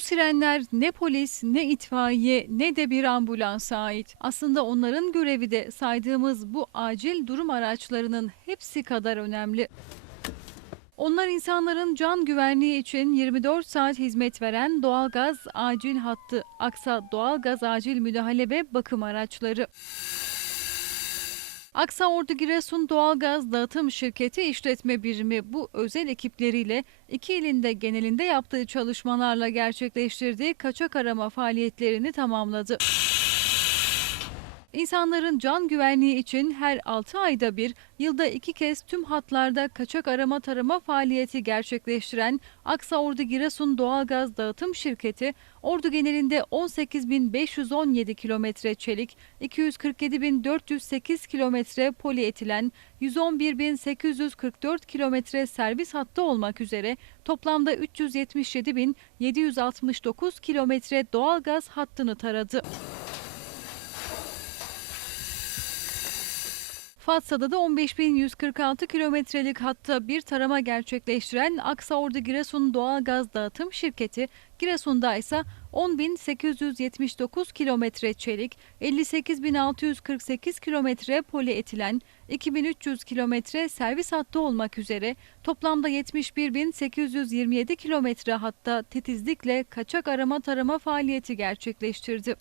Sirenler ne polis, ne itfaiye, ne de bir ambulansa ait. Aslında onların görevi de saydığımız bu acil durum araçlarının hepsi kadar önemli. Onlar insanların can güvenliği için 24 saat hizmet veren doğalgaz acil hattı, Aksa Doğalgaz Acil Müdahale ve Bakım Araçları. Aksa Ordu Giresun Doğalgaz Dağıtım Şirketi İşletme Birimi bu özel ekipleriyle iki ilinde genelinde yaptığı çalışmalarla gerçekleştirdiği kaçak arama faaliyetlerini tamamladı. İnsanların can güvenliği için her 6 ayda bir, yılda iki kez tüm hatlarda kaçak arama tarama faaliyeti gerçekleştiren Aksa Ordu Giresun Doğalgaz Dağıtım Şirketi, Ordu genelinde 18.517 kilometre çelik, 247.408 kilometre polietilen, 111.844 kilometre servis hattı olmak üzere toplamda 377.769 kilometre doğalgaz hattını taradı. Fatsa'da da 15.146 kilometrelik hatta bir tarama gerçekleştiren Aksa Ordu Giresun Doğalgaz Dağıtım Şirketi, Giresun'da ise 10.879 kilometre çelik, 58.648 kilometre polietilen, 2300 kilometre servis hattı olmak üzere toplamda 71.827 kilometre hatta titizlikle kaçak arama tarama faaliyeti gerçekleştirdi.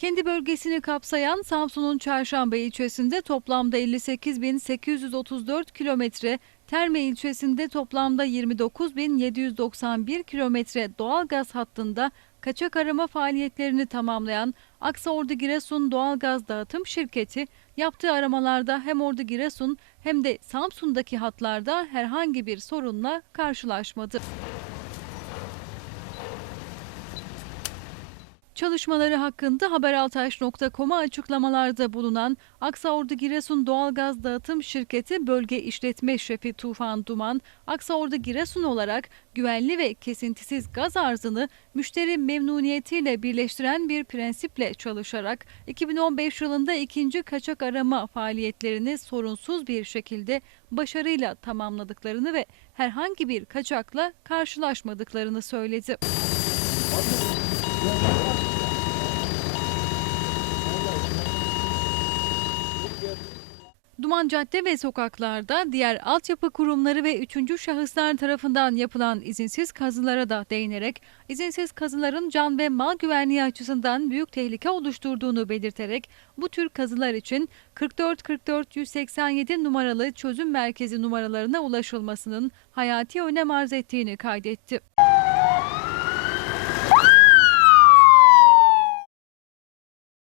Kendi bölgesini kapsayan Samsun'un Çarşamba ilçesinde toplamda 58.834 kilometre, Terme ilçesinde toplamda 29.791 kilometre doğalgaz hattında kaçak arama faaliyetlerini tamamlayan Aksa Ordu Giresun Doğalgaz Dağıtım Şirketi yaptığı aramalarda hem Ordu Giresun hem de Samsun'daki hatlarda herhangi bir sorunla karşılaşmadı. Çalışmaları hakkında haberaltaş.com'a açıklamalarda bulunan Aksaordu Giresun Doğalgaz Dağıtım Şirketi Bölge İşletme Şefi Tufan Duman, Aksaordu Giresun olarak güvenli ve kesintisiz gaz arzını müşteri memnuniyetiyle birleştiren bir prensiple çalışarak 2015 yılında ikinci kaçak arama faaliyetlerini sorunsuz bir şekilde başarıyla tamamladıklarını ve herhangi bir kaçakla karşılaşmadıklarını söyledi. Duman cadde ve sokaklarda diğer altyapı kurumları ve üçüncü şahıslar tarafından yapılan izinsiz kazılara da değinerek izinsiz kazıların can ve mal güvenliği açısından büyük tehlike oluşturduğunu belirterek bu tür kazılar için 44 44 187 numaralı çözüm merkezi numaralarına ulaşılmasının hayati önem arz ettiğini kaydetti.